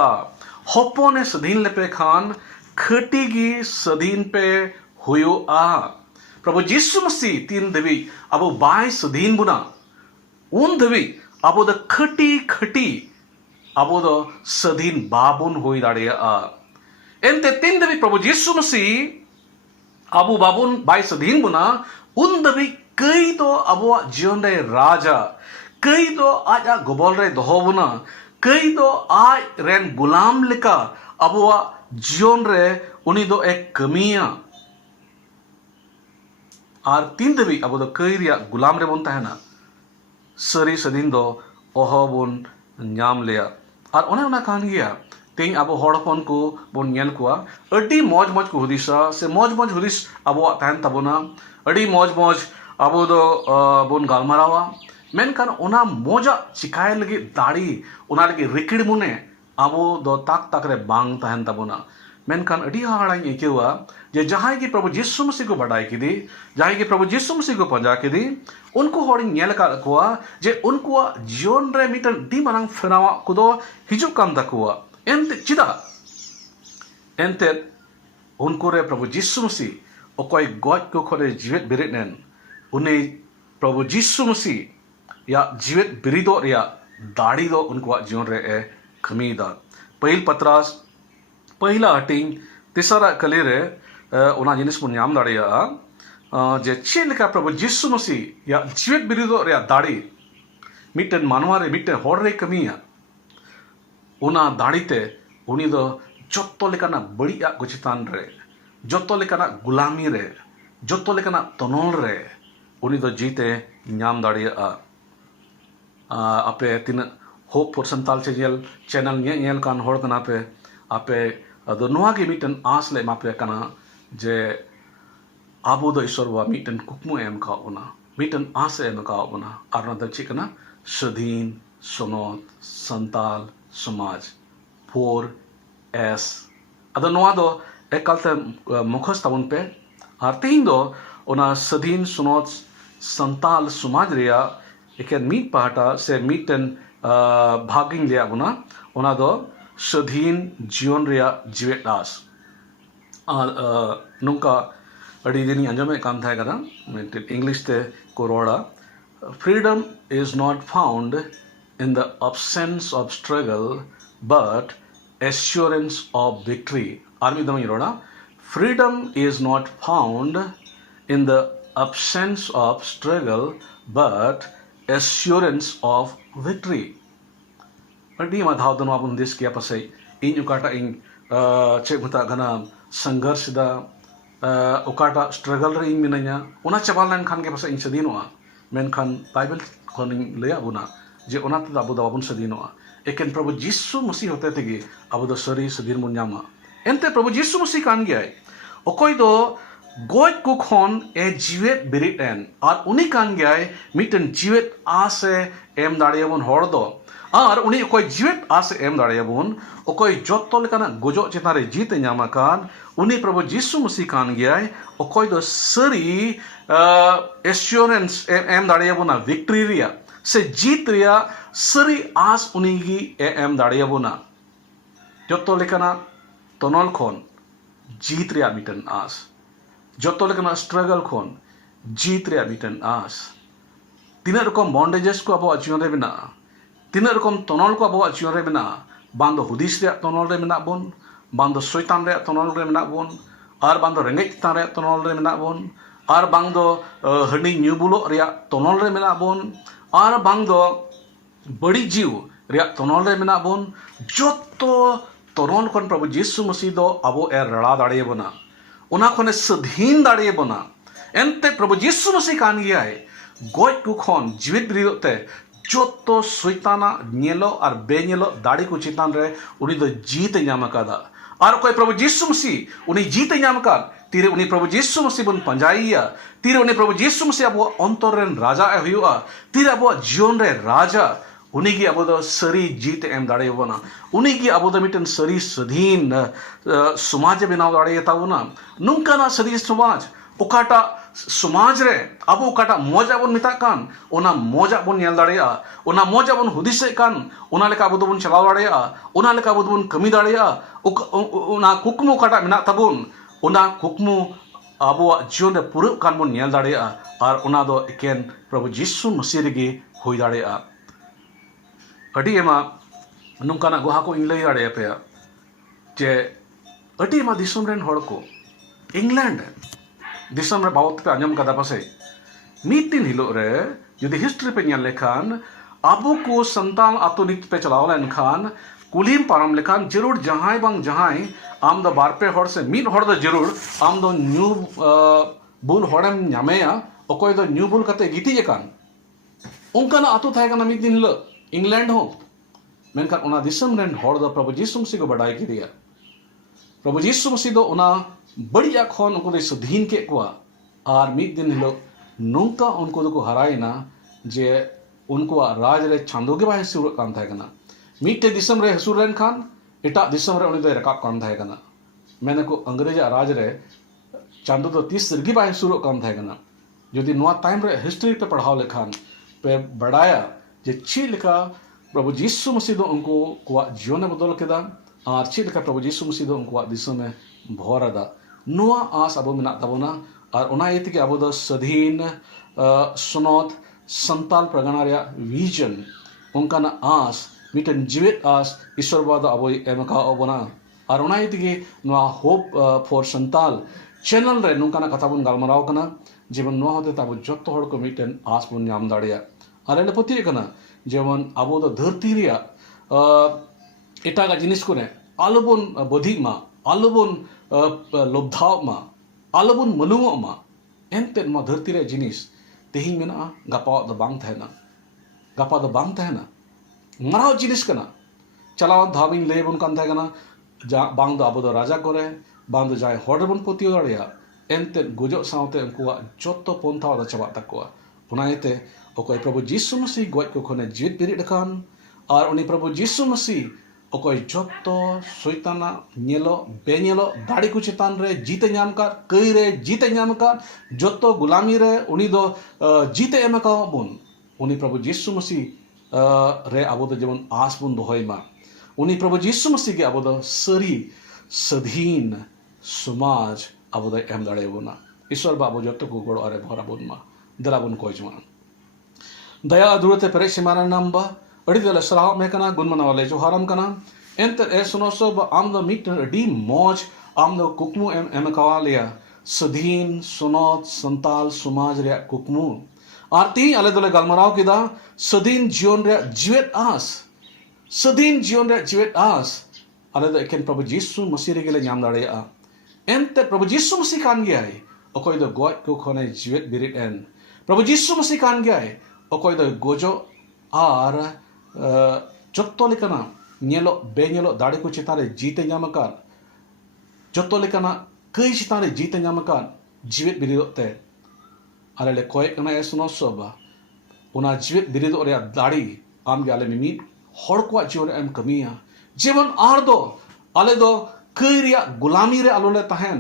होपोने सदीन लेपे खान खटीगी सदीन पे हुआ प्रभु यीशु मसीह तीन दबी अब बाय सदीन बुना उन दबी अब द खटी खटी अब द सदीन बाबुन हुई दाड़िया एंते तीन दबी प्रभु यीशु मसीह अब बाबुन बाय सदीन बुना उन दबी कई दो अब जीवन रे राजा कई दो आजा गोबल रे दोहो बुना कई दो आज रेन गुलाम लेका अब जीवन रे उनी दो एक कमिया और तीन दबी अब दो कई रिया गुलाम रे बोन तहना सरी सदीन दो ओहो बोन नाम लिया और उन्हें कहान गया तेज अब हड़पन को बोन नेल कुआ अड़ी मौज मौज को हुदिसा से मौज मौज हुदिस अब तहन तबना अड़ी मौज मौज अब दो बोन गालमारावा मेनखान उना मौजा चिकाय लगे दाड़ी उना लगे रिकिड़ मुने अब दो ताक ताक रे बांग तहन तबना मेनखान अड़ी हाड़ाई ऐकेवा जे जहां की प्रभु यीशु मसीह को बढ़ाई किदी जहां की प्रभु यीशु मसीह को पंजा किदी उनको हड़ी नेल का कुआ जे उनको जीवन रे मिटन दी मांग फेरावा कुदो हिजु कान तकुआ एंते चिदा एंते उनको रे प्रभु यीशु मसीह ओकोय गॉड को खोरे जीवित बिरित नेन उन्हें प्रभु यीशु मसीह या जीवित बिरिदो या दाड़ी दो उनको जीवन रे खमीदा पहिल पत्रास पहिला हटिंग तीसरा कली रे उना जिनिस बन नाम दाड़िया जे चेलेका प्रभु यीशु मसीह या जीवित बिरिदो रे दाड़ी मिटन मानवा रे मिटन होड़ रे कमिया उना दाड़ीते उनी दो जत्तो लेकाना बड़िया को चितान रे joto lekana gulami re joto lekana tonol re uni do jite nyam daria ape tina hope for santal channel nyel kan hor kana pe ape ado noa ge miten as le mape kana je abo do isor wa miten kukmu em ka ona miten as em ka ona arna da chikana Sadhin Sonot Santal Samaj 4S ado noa do ekalte mukhas tabun pe artin do ona Sadhin Sonot Santal Samaj ria eken meet pahata se miten bhaging lia buna ona do Sadhin Jion ria jiwet das nungka adi dini anjame kan thai kana English te koroda freedom is not found in the absence of struggle but assurance of victory army dam iroda freedom is not found in the absence of struggle but assurance of victory adi ma dhaw dano apun desh kia pasai in ukata in che mata gana संघर्ष दा उकाटा struggle रे इन मिनanya ona chabal lan khan ke pasa in sadinoa men khan bible khon leya buna je ona ta abu da babun sadinoa eken prabhu jisu masi hote tege abu da sari sadir mun nyama ente prabhu jisu masi kan gyai okoi do goj ku khon e jiwet berit en ar uni kan gyai miten jiwet ase em dariabon hor do আর উনি অকয় জিওত আস M দাঁড়িয়াবুন অকয় যত লেকানা গজো চেতারে জিতে ᱧᱟᱢᱟ কান উনি প্রভু যিশু মসি কান গিয়াই অকয় দ সরি এসিওরেন্স এম দাঁড়িয়াবুনা ভিক্টরি রিয়া সে জিত রিয়া সরি আস উনি গি এম দাঁড়িয়াবুনা যত লেকানা তনল খন জিত রিয়া মিটেন আস যত লেকানা স্ট্রাগল খন জিত রিয়া মিটেন আস তিনা রকম বন্ডেজেস কো আবো জীবন রে বিনা tina rokom tonol ko abawa jion re mena bando hudis re tonol re mena bon bando soitan re tonol re mena bon ar bando rengej tan re tonol re mena bon ar bando hani nyubulo re tonol re mena bon ar bando badi jiu re tonol re mena bon joto tonol kon prabhu jisu masi do abo er rada dariye bona ona khone sadhin dariye bona ente prabhu jisu masi kan giai goj ku khon jivit bridote joto soitana nyelo ar benyelo dadi ku chitan re uni do jeete nyama kada ar koi prabhu jisu masi uni jeete nyama kad tire uni prabhu jisu masi bon panjaiya tire uni prabhu jisu masi abo ontor ren raja e huyua tire abo jion re raja uni gi abo do sari jeete em dadi bona uni gi abo do miten sari sadhin samaj benaw dadi tabuna nungka na sari samaj okata समाज रे अब उकाटा मजा बन मिता कान ओना मजा बन nail दाड़ेया ओना मजा बन हुदिसे कान ओना लेका अब बन चलाव दाड़ेया ओना लेका अब बन कमी दाड़ेया ओना कुकमु काटा मिना तबुन ओना कुकमु अब जीवन रे पुरु कान बन नेल दाड़ेया आर ओना दो एकेन प्रभु यीशु मसीह रेगे होई दाड़ेया अडी एमा नुंकाना गोहा को इंग लई दाड़ेया पे जे अडी एमा दिसुम रेन हड़ को इंग्लैंड दिसम रे बावत पे अंजम कदा पासे मीटिन हिलो रे यदि हिस्ट्री पे ᱧᱮᱞ लेखान आबो को संतान आतोनिक पे चलाव लेन खान कुलीम पारम लेखान जरूर जहां बांग जहां आम द बार पे हर से मीट हर द जरूर आम द न्यू बुल हड़म ᱧᱟᱢᱮᱭᱟᱚᱠᱚᱭ ᱫᱚ ᱧᱩ ᱵᱩᱞ ᱠᱟᱛᱮ ᱜᱤᱛᱤᱡ ᱟᱠᱟᱱ ᱚᱱᱠᱟᱱᱟᱜ ᱟᱛᱳ ᱛᱟᱦᱮᱸ ᱠᱟᱱᱟ ᱢᱤᱫ ᱫᱤᱱ ᱦᱤᱞᱳᱜ ᱤᱝᱞᱮন্ᱰ ᱦᱚᱸ ᱢᱮᱱᱠᱷᱟᱱ ᱚᱱᱟ ᱫᱤᱥᱚᱢ ᱨᱮᱱ ᱦᱚᱲ ᱫᱚ ᱯᱨᱚᱵᱷᱩ ᱡᱤᱥᱩ ᱢᱥᱤ ᱠᱚ ᱵᱟᱰᱟᱭ ᱠᱮᱫᱮᱭᱟ ᱯᱨᱚᱵᱷᱩ ᱡᱤᱥᱩ ᱢᱥᱤ ᱫᱚ ᱚᱱᱟ बढ़िया खन उनको दे सुधीन के कुआ और मिद दिन हिलो नोंका उनको दो को हराइना जे उनको राज रे चांदो के बाहे सुर कान थाय कना मिटे दिसम रे हसुर रेन खान एटा दिसम रे उनी दो रकाब कान थाय कना मैंने को अंग्रेज राज रे चांदो तो 30 सरगी बाहे सुर कान थाय कना यदि नवा टाइम रे हिस्ट्री पे पढ़ाव लेखान पे बढ़ाया जे ची लिखा प्रभु यीशु मसीह दो उनको कुआ जीवन बदल केदा और ची लिखा प्रभु यीशु मसीह दो उनको दिसम में भोरदा नुआ आस अबो मिना तबोना और ओना येति के अबो द सधीन सुनोत संताल प्रगना रे विजन उनका ना आस मिटन जीवित आस ईश्वर बाद अबो एमका अबोना और ओना येति के नुआ होप फॉर संताल चैनल रे नुका ना कथा बन गालमराव कना जीवन नुआ होते तब जत्तो हड़ को मिटन आस बन नाम दाड़िया और एले पति कना जेवन अबो द धरती रे एटा का जिनिस को ने आलोबन बधिमा alobon lobdhaw ma alobon malungok ma ente ma dharti re jinis tehing mena gapa do bang thahena gapa do bang thahena marao jinis kana chalaw dhabing lebon kan thahena bang do abo do raja kore bang do jai hor bon potio dareya ente gojok saute unkuwa joto pontha da chaba takwa unaite okoy prabhu jisu masih goj ko khone jit birit kan ar uni prabhu jisu masih okoy joto soitana nyelo benyelo dadi ku chetan re jite nyam ka kai re jite nyam ka joto gulami re uni do jite em ka bon uni prabhu jisu masih re abo do jemon as bun dohoy ma uni prabhu jisu masih ge abo do sari sadhin समाज अब M दाड़ेबोना ईश्वर बाबू जो को गड़ो अरे भरा bone मा दला bone कोई जमा दया दुरते पेरे सिमाना नंबा अड़ी दला सलाह में कना गुणमना वाले जो हरम कना एंत ए सुनो सब आम द मीट डी मौज आम द कुकमु एम कवालिया सधीन सुनोत संताल समाज रे कुकमु आरती अले दले गलमराव किदा सधीन जीवन रे जीवेत आस सधीन जीवन रे जीवेत आस अले द एकेन प्रभु यीशु मसीह रे गेले नाम दाड़ेया एंते प्रभु यीशु मसीह कान गया है अकोय दो गॉड को खोने जीवित बिरिट एन प्रभु यीशु मसीह कान गया है अकोय दो गोजो आर जत्तो लेकना नेलो बेनेलो दाड़ी को चितारे जीते न्यामकान जत्तो लेकना कई चितारे जीते न्यामकान जीवित बिरिटते अरे ले कोय कना ए सुनो सोबा उना जीवित बिरिट और या दाड़ी आम के आले मिमी हर को जीवन एम कमिया जीवन आर दो आले दो कईरिया गुलामी रे आलोले तहन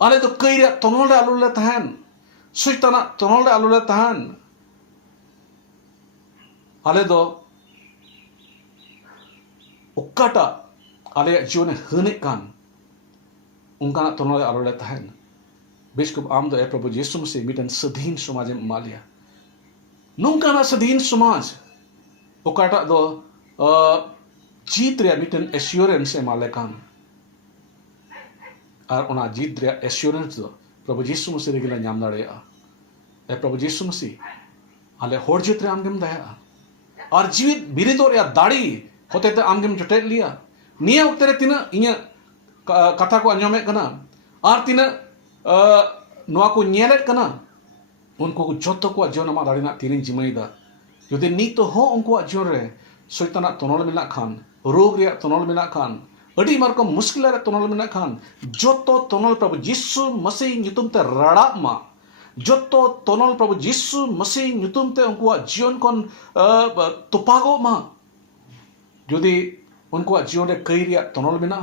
आले तो कईरिया तनोल रे आलोले तहन सुइताना तनोल रे आलोले तहन आले दो उक्काटा आले जीवन हने कान उनका तनोल रे आलोले तहन बिस्कुप आम दो ए प्रभु यीशु मसीह मिटन सधीन समाज में मालिया नुंका ना सधीन समाज उक्काटा दो जीत रे मिटन एश्योरेंस ए मालेकान और उना जीत रे एश्योरेंस दो प्रभु यीशु मसीह रे गेला नाम दाड़ेया ए प्रभु यीशु मसीह आले होर जीत रे आमगेम दया और जीवित बिरिदो रे दाड़ी होते ते आमगेम जटेट लिया निया वक्त रे तिना इnya कथा को अंजोमे कना और तिना नोआ को नेलेट कना उनको को जोतो को जीवन मा दाड़ी ना तिनिन जिमैदा यदि नी तो हो उनको जीवन रे सैताना तनोल मिला खान रोग रे तनोल मिला खान अड़ी मारको मुश्किल रे तनोल मिला खान जोतो तनोल प्रभु यीशु मसीह नितुम ते रड़ा मा जोतो तनोल प्रभु यीशु मसीह नितुम ते उनको जीवन कोन तुपागो मा यदि उनको जीवन रे कई रे तनोल मिला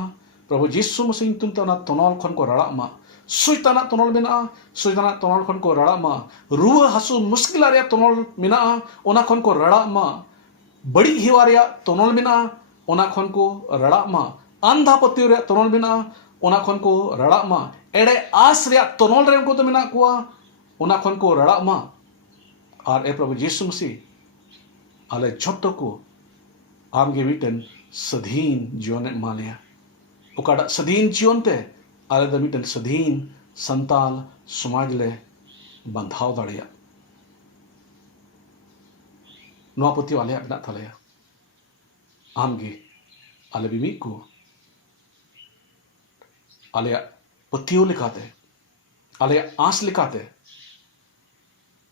प्रभु यीशु मसीह नितुम ते ना तनोल खन को रड़ा मा सैताना तनोल मिला सैताना तनोल खन को रड़ा मा रुआ हसु मुश्किल रे तनोल मिला ओना खन को रड़ा मा बड़ी हिवारिया तनोल मिना ओना खन को रड़ा मा अंधा पत्तियों रे तनोल मिना ओना खन को रड़ा मा एड़े आस रे तनोल रे को तो मिना कुआ ओना खन को रड़ा मा और ए प्रभु यीशु मसीह आले छोटो को आमगे मिटन सधीन जीवन मालिया ओकाडा सधीन जीवन ते आले द मिटन सधीन संताल समाज ले बंधाव दाड़िया नोआ पति वाले अपना थलया आमगे आले बिमी को आले पतियों लिखाते आले आस लिखाते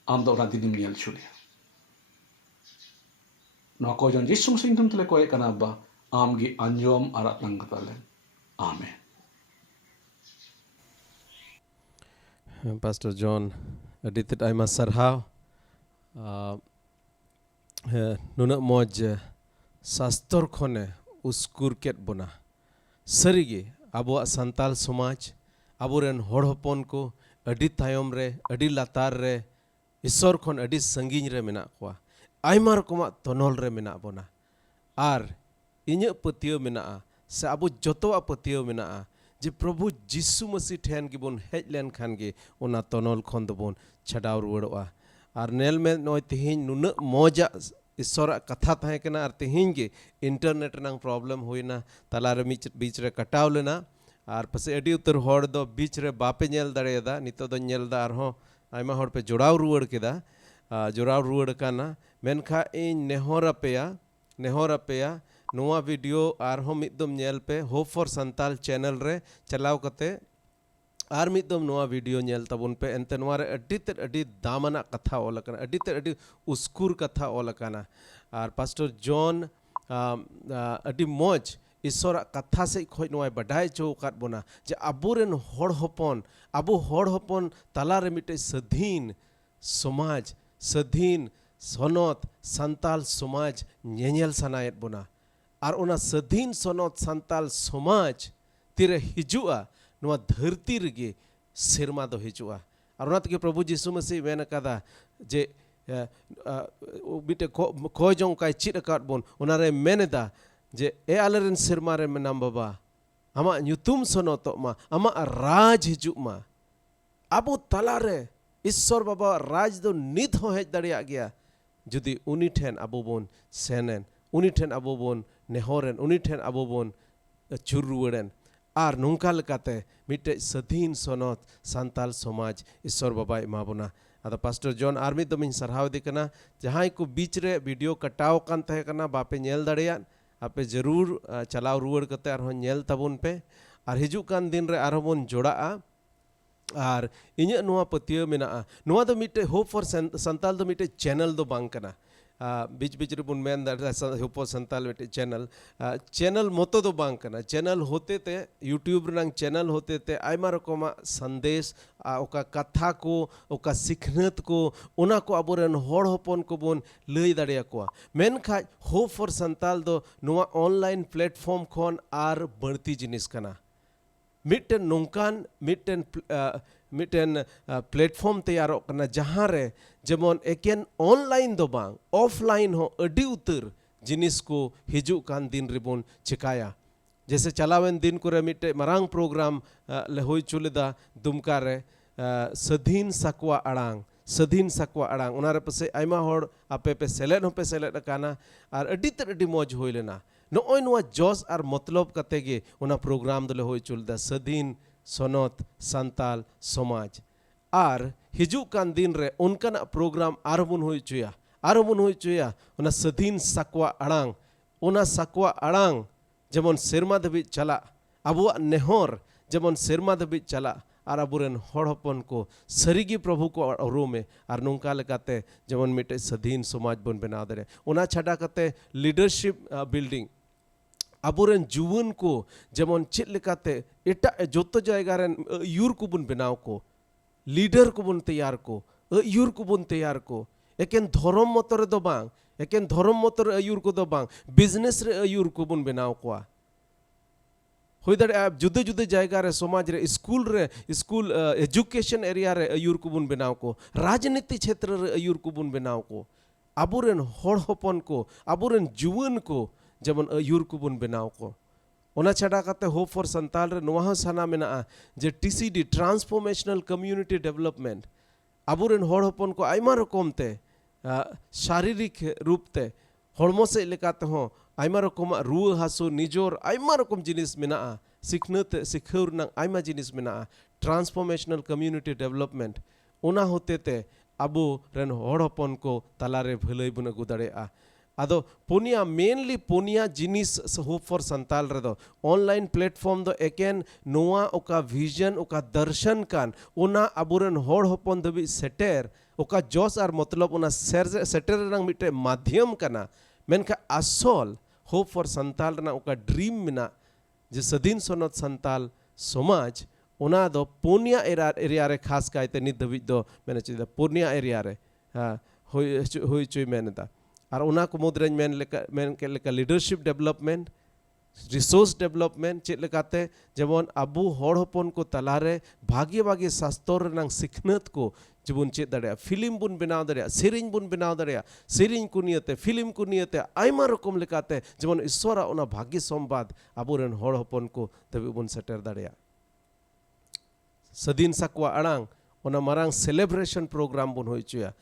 आम दो राती दिन नियल छुलिया नोआ को जन यीशु मसीह तुम तले कोई कना बा आमगे अंजोम आरात नंगताले आमेन पास्टर जॉन अडित आयमा सरहाव नुना मौज शास्त्र खने उसकुर केट बना सरीगे आबो संताल समाज आबोरेन होड़ हपन को अडी तायम रे अडी लातार रे ईश्वर खन अडी संगीन रे मेना कोआ आयमा रकमा तनोल रे मेना बना आर इᱧ पतियो मेना से आबो जतोआ पतियो मेना जे प्रभु यीशु मसीह ठेन गिबोन हेज लेन खान गे ओना तनोल खन दबोन छडाव रुवाड़ोआ और नेल में नय तिहिन नुना मौजा ईश्वर कथा तहे कना और तिहिन गे इंटरनेट रंग प्रॉब्लम होइना तलारे बीच रे कटाव लेना और पसे अडी उतर होड़ दो बीच रे बापे नेल दाड़ेदा नितो दो नेलदा आरहों आयमा होड़ पे जोड़ाव रुवाड़ केदा जोड़ाव रुवाड़ काना मेनखा इन नेहोर अपेया नोआ वीडियो आरहों मिदम नेल पे होप फॉर संताल चैनल रे चलाव कते आर मिदम नोआ वीडियो नेल तबुन पे एंते नोआ रे अड्डी दामना कथा ओल कना अड्डी उस्कुर कथा ओल कना आर पास्टर जॉन अड्डी मौज ईश्वर कथा से खोज नोआ बडाय चौकात बोना जे अबुरेन होड़ होपन अबु होड़ होपन तला रे मिटे सधीन समाज सधीन सनत संताल समाज नेनेल सनायत बोना और उना सधीन सनत संताल समाज तिरे हिजुआ नोआ धरती रेगे सेरमा दो हिजुआ और उना तके प्रभु यीशु मसीह मेन कदा जे मिटे खोजों काय चिट अकात बोन उना रे मेनेदा जे ए आलेरन सेरमा रे मेनाम बाबा आमा ᱧᱩᱛᱩᱢ सनतोग मा आमा राज हिजुग मा अबो तला रे ईश्वर बाबा राज दो नित हो हेज दाड़िया गया जुदी उनी ठेन अबो बोन सेनेन उनी ठेन अबो बोन नेहरेन उनी ठेन अबो बोन चुर रुवाड़ेन आर नोंका लेकाते मिटे सधीन सनत संताल समाज ईश्वर बाबा एमा बोना आदा पास्टर जॉन आर्मी दमिन सरहाव दे कना जहां को बीच रे वीडियो कटाव कान तहे कना बापे नेल दाड़िया आपे जरूर चलाव रुवाड़ कते आर नेल तबुन पे आर हिजु कान दिन रे आर बोन जोड़ाआ आर इन्या नोआ पतिया मेना नोआ दो मिटे होप फॉर संताल दो मिटे चैनल दो बांग कना बीच बीच रे बुन मेन दा होप फॉर संताल मिटे चैनल मोतो दो बांग कना चैनल होते ते यूट्यूब रंग चैनल होते ते आयमा रकमा संदेश ओका कथा को ओका सिखनत को उना को अबोरेन होड़ होपन को बोन लई दाड़िया को मेनखा होप फॉर संताल दो नोआ ऑनलाइन प्लेटफॉर्म खोन आर बढ़ती जिनिस कना मिट्टन नोंकान मिट्टन प्लेटफॉर्म तैयारों करना जहाँ रे जेमन एकेन ऑनलाइन दो बांग ऑफलाइन हो अडी उतर जिनिस को हिजू कान दिन रिबोन चिकाया जैसे चलावेन दिन को रे मिट्टे मरांग प्रोग्राम ले होई चुलेदा दुमका रे सधीन सकवा अड़ांग उनारे पसे आयमा होड़ आपे पे सेलेट हो पे सेलेट काना आर अडी मौज होई लेना नोय नोआ जोस आर मतलब कते गे उना प्रोग्राम दले होई चुलदा सधीन सनत संताल समाज आर हिजू कान दिन रे उनकना प्रोग्राम आरबुन होई चुया उना सधीन सकवा अड़ांग जेमन सेरमा दबी चला अबुआ नेहर जेमन सेरमा दबी चला आर अबुरेन होड़ होपन को सरीगी प्रभु को अरुमे आर नोंका लेकाते जेमन मिटे सधीन समाज बन बनाव दरे उना छाड़ा कते लीडरशिप बिल्डिंग अबुरेन जुवन को जेमन चेत लेकाते एटा जोतो जायगा रेन यूर को बुन बनाव को लीडर को बुन तैयार को यूर को बुन तैयार को एकेन धर्म मतरे दो बांग एकेन धर्म मतरे अयूर को दो बांग बिजनेस रे अयूर को बुन बनाव को होई दाड़े जुदे जुदे जायगा रे समाज रे स्कूल एजुकेशन एरिया रे अयूर को बुन बनाव को राजनीति क्षेत्र रे अयूर को बुन बनाव को अबुरेन होड़ होपन को अबुरेन जुवन को जेमन अयूर को बुन बनाव को ओना छाड़ा काते होप फॉर संताल रे नोआ साना मेना जे टीसीडी ट्रांसफॉर्मेशनल कम्युनिटी डेवलपमेंट अबुरेन होड़ होपन को आयमा रकम ते शारीरिक रूप ते होड़मो से लेकाते हो आयमा रकम रुआ हासु निजोर आयमा रकम जिनिस मेना सिखनत सिखौर नंग आयमा जिनिस मेना ट्रांसफॉर्मेशनल कम्युनिटी डेवलपमेंट ओना होते ते अबु रेन होड़ होपन को तलारे भलाई बुन अगु दाड़ेया आदो पुनिया मेनली पुनिया जिनिस होप फॉर संताल रे दो ऑनलाइन प्लेटफॉर्म दो एकेन नोआ ओका विजन ओका दर्शन कान ओना अबुरेन होड़ होपन दबी सेटेर ओका जोस आर मतलब ओना सेटेर रंग मिटे माध्यम कना मेनका आसल होप फॉर संताल रना ओका ड्रीम मिना जे सदीन सनत संताल समाज ओना दो पुनिया एरिया रे खास कायते नित दबी दो मेने चिदा पुनिया एरिया रे होई चुई मेनेदा और उना को मुद्रें मेन के लेका लीडरशिप डेवलपमेंट रिसोर्स डेवलपमेंट चेक लेकाते जेमन अबु होड़ होपन को तलारे भागे शास्त्र रंग सिखनत को जबुन चेक दाड़े फिल्म बुन बनाव दाड़े सेरिंग बुन बनाव दाड़े सेरिंग को नियते फिल्म को नियते आयमा रकम लेकाते जेमन ईश्वर उना भाग्य संवाद अबुरेन होड़ होपन को तबे बुन सेटर दाड़े सदीन सकवा अड़ांग उना मरांग सेलिब्रेशन प्रोग्राम बुन होई चुया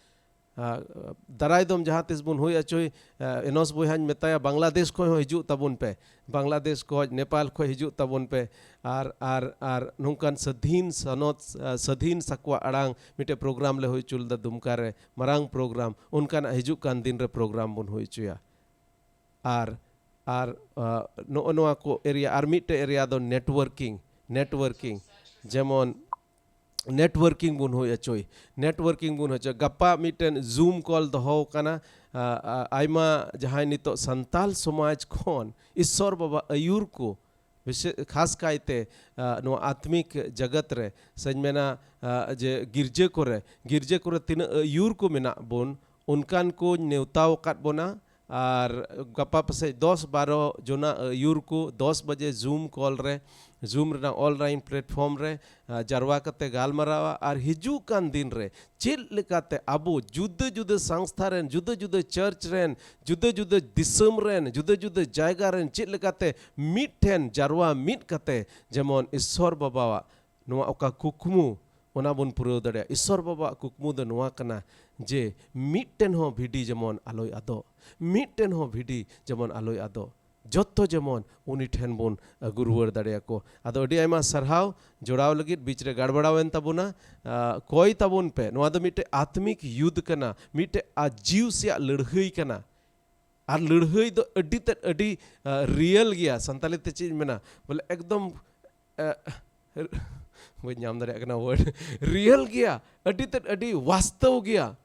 दाराय दम जहाँ तिस बुन हुई अचोई एनोस बोहान मेताया बांग्लादेश को हिजू तबुन पे बांग्लादेश को नेपाल को हिजू तबुन पे आर नोंकान सधीन सनत सधीन सकवा अड़ांग मिटे प्रोग्राम ले हुई चुलदा दुमका रे मरांग प्रोग्राम उनकान हिजू कान दिन रे प्रोग्राम बुन हुई चुया आर आर नोआ को एरिया आर मिटे एरिया दो नेटवर्किंग जेमन नेटवर्किंग बुन हो अचोय नेटवर्किंग बुन हो गप्पा मिटन जूम कॉल दहो कना आयमा जहां नितो संताल समाज खोन ईश्वर बाबा आयुर को विशेष खास कायते नो आत्मिक जगत रे सजमेना जे गिरजे को तीन आयुर को मेना बोन उनकान को नेवताव काट बोना और गप्पा पसे 10-12 जोना आयुर को 10 बजे जूम कॉल रे जूम रे ऑनलाइन प्लेटफॉर्म रे जरवा कते गालमरावा और हिजू कान दिन रे चेल लेकाते अबो जुदे जुदे संस्था रेन जुदे जुदे चर्च रेन जुदे जुदे दिसम रेन जुदे जुदे जायगा रेन चेल लेकाते मिठेन जरवा मिट कते जेमन ईश्वर बाबा नोआ ओका कुकमु ओना बुन पुराव दड़े ईश्वर बाबा कुकमु द नोआ कना जे मिटन हो भिडी जेमन आलोय आदो मिटन हो भिडी जेमन आलोय आदो जोतो जेमन उनी ठेन बोन अगु रुवार दाड़े को आदो अडी आयमा सरहाव जोड़ाव लगित बीच रे गड़बड़ावेन ताबुना कोई ताबुन पे नोआ दो मिटे आत्मिक युद्ध कना मिटे आजीव से लड़हई कना आर लड़हई दो अडी ते अडी रियल गया संताली ते चीज मेना बोले एकदम वही नाम दरे कना वर्ड रियल गया अडी ते अडी वास्तव गया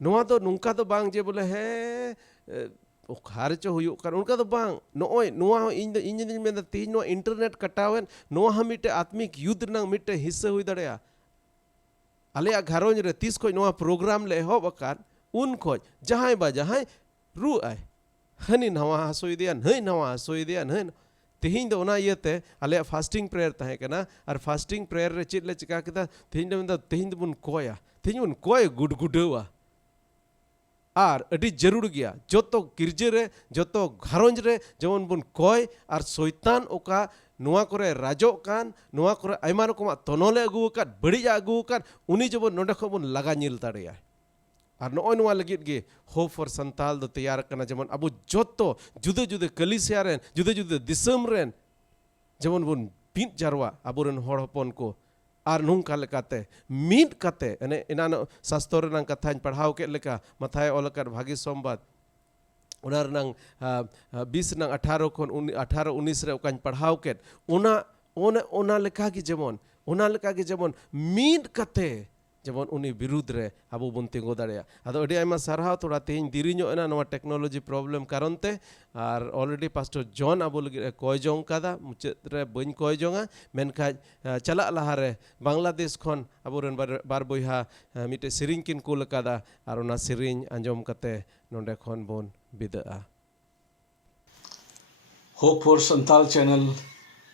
नोआ दो नुंका दो बांग जे बोले है खार चो हुयो कर उनका तो बांग नोय नोआ इन में तीन नो इंटरनेट कटावेन नोआ हम मिटे आत्मिक युद्ध नंग मिटे हिस्से हुई दड़या आले घरों रे 30 को नोआ प्रोग्राम ले हो बकान उन खोज जहां बा जहां रु आय हनी नवा हसोई दिया नहीं नवा हसोई दिया नहीं तेहिं दो ना येते आले फास्टिंग प्रेयर तहे कना और फास्टिंग प्रेयर रे चित ले चिका किता तेहिं दो बुन कोया तेहिं बुन कोय गुडगुडवा आर अडी जरूर गया जोतो गिरजे रे जोतो घरोंज रे जेमन बुन कोय और शैतान ओका नोआ करे राजो कान नोआ करे आयमा रकम तनोले अगु कान बड़िया अगु कान उनी जबन नोडे खो बुन लगा निल दाड़ेया और नोय नोआ लगित गे होप फॉर संताल दो तैयार कना जेमन अबु जोतो जुदे जुदे कलिसिया रेन जुदे जुदे दिसम रेन जेमन बुन पिन जारवा अबुरन होड़ हपन को और नूंका लेकाते मीट कते एने इनान शास्त्र रंग कथाñ पढ़ाव के लेका मथाय ओलकर भागी सोमबाद उना रंग 20 नंग 18 खन 18 19 रे ओकाñ पढ़ाव के ओना लेका की जेमन मीट कते जेमन उनी विरुद्ध रे अबो बुन तिंगो दाड़ेया आदो अडी आयमा सरहाव थोड़ा तेहिं दिरिño एना नोवा टेक्नोलॉजी प्रॉब्लम कारण ते और ऑलरेडी पास्टर जॉन अबो लगी कोय जोंग कादा मुचाद रे बइन कोय जोंगा मेनखा चला लहा रे बांग्लादेश खन अबोरन बार बोहा मिटे सिरिंग किन कुल कादा और ओना सिरिंग आंजम कते नोंडे खन बोन बिदाआ होप फॉर संताल चैनल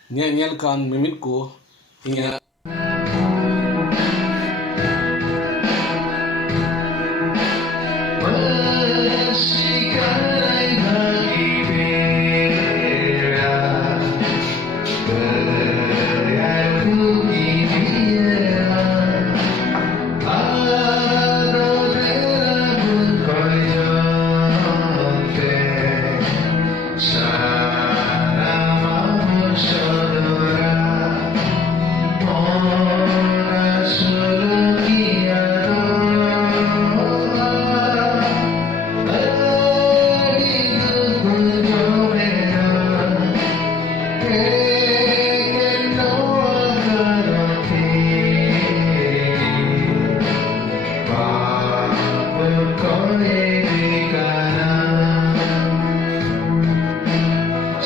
नेल कान मिमिट को इया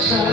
Sa